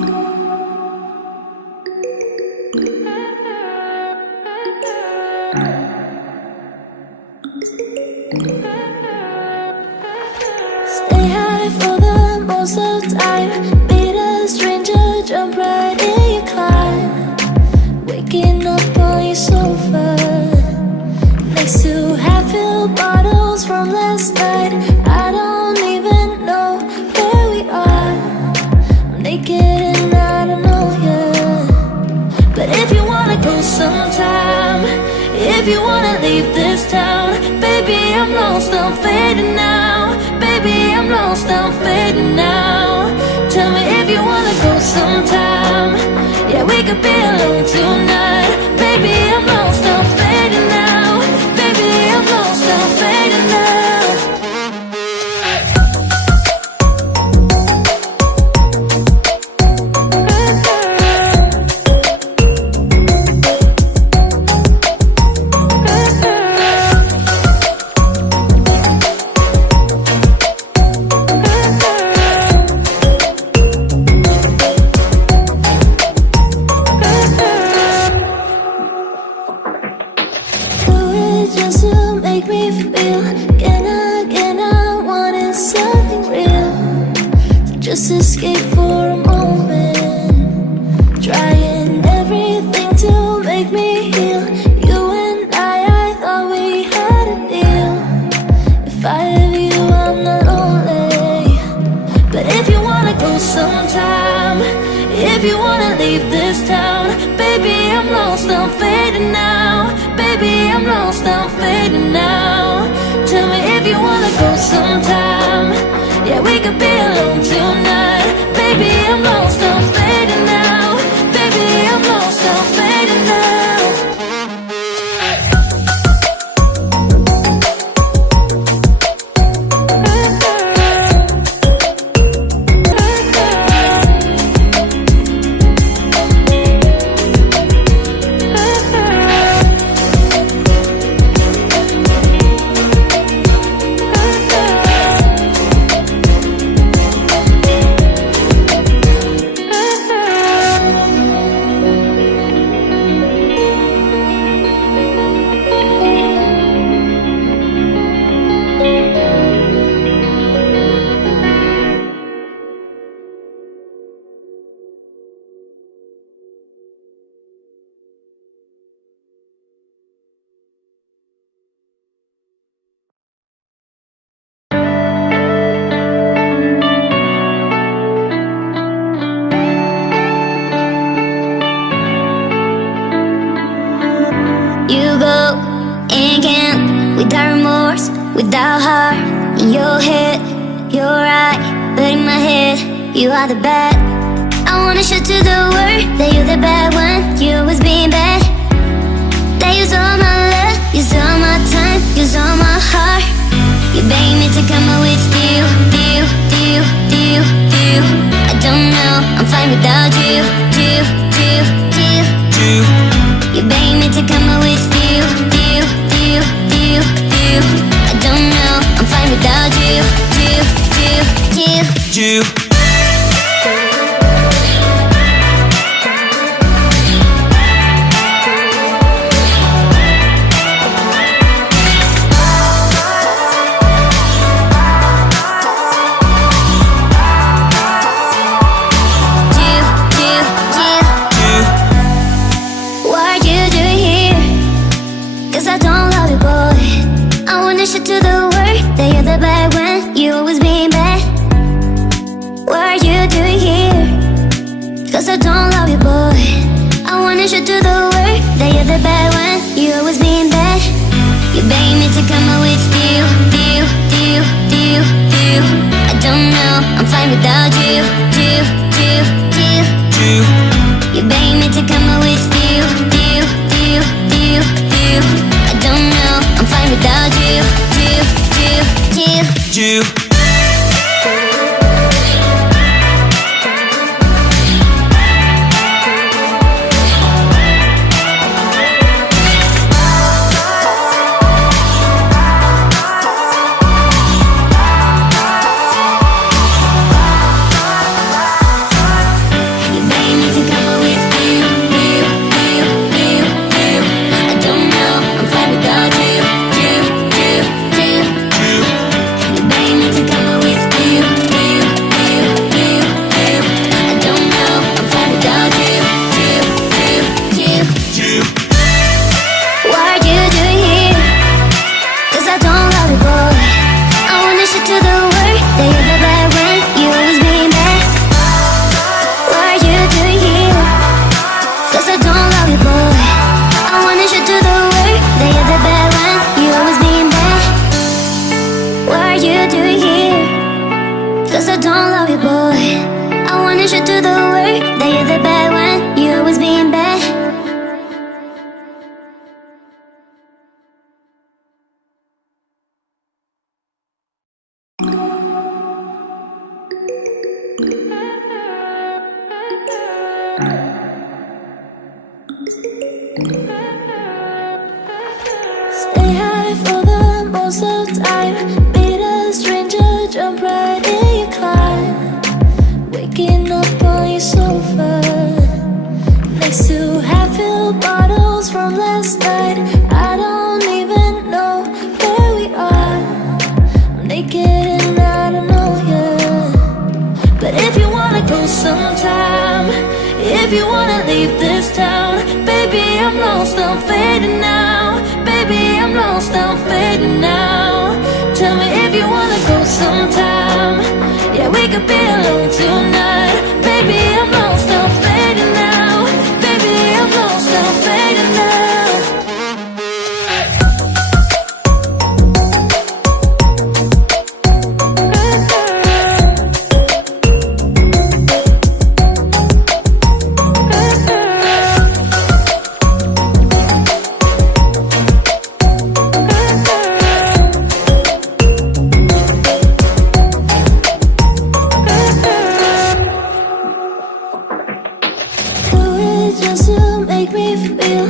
Stay high for the most of time. Meet a stranger, jump right in your climb. Waking up on your sofa next to half-filled bottles from last night. I don't even know where we are. I'm naked and I don't know yet. But if you wanna go sometime, if you wanna leave this town, baby, I'm lost, I'm fading now. Baby, I'm lost, I'm fading now. Tell me if you wanna go sometime. Yeah, we could be alone tonight. Baby, I'm lost, I'm fading now. Baby, I'm lost, I'm fading now. Just to make me feel again, I wanted something real. So just escape for a moment, trying everything to make me heal. You and I thought we had a deal. If I have you, I'm not lonely. But if you wanna go sometime, if you wanna leave this town, baby, I'm lost, I'm fading now. Baby, I'm lost, I'm fading now. Tell me if you wanna go sometime. Yeah, we could be alone tonight. Baby, I'm lost, I'm fading now. Baby, I'm lost, I'm fading now. You go and can't, without remorse, without heart. In your head, you're right, but in my head, you are the bad. I wanna show to the world that you're the bad one. You always being bad. That use all my love, use all my time, use all my heart. You beg me to come out with you. I don't know, I'm fine without you. You beg me to come out with you. I don't know, I'm fine without you. Cause I don't love you, boy. I wanna show to the world that you're the bad one. You always being bad. You beg me to come out with you. I don't know, I'm fine without you. You beg me to come out with you. I don't know, I'm fine without you. Stay high for the most of the time. Meet a stranger, jump right in your climb. Waking up on your sofa next to half-filled bottles from last night. I don't even know where we are. I'm naked and I don't know you. But if you wanna go sometime, if you wanna leave this town, baby, I'm lost, I'm fading now. Baby, I'm lost, I'm fading now. Tell me if you wanna go sometime. Yeah, we could be alone tonight. Baby, I'm lost, I'm fading now. Baby, I'm lost, I'm fading now. Just to make me feel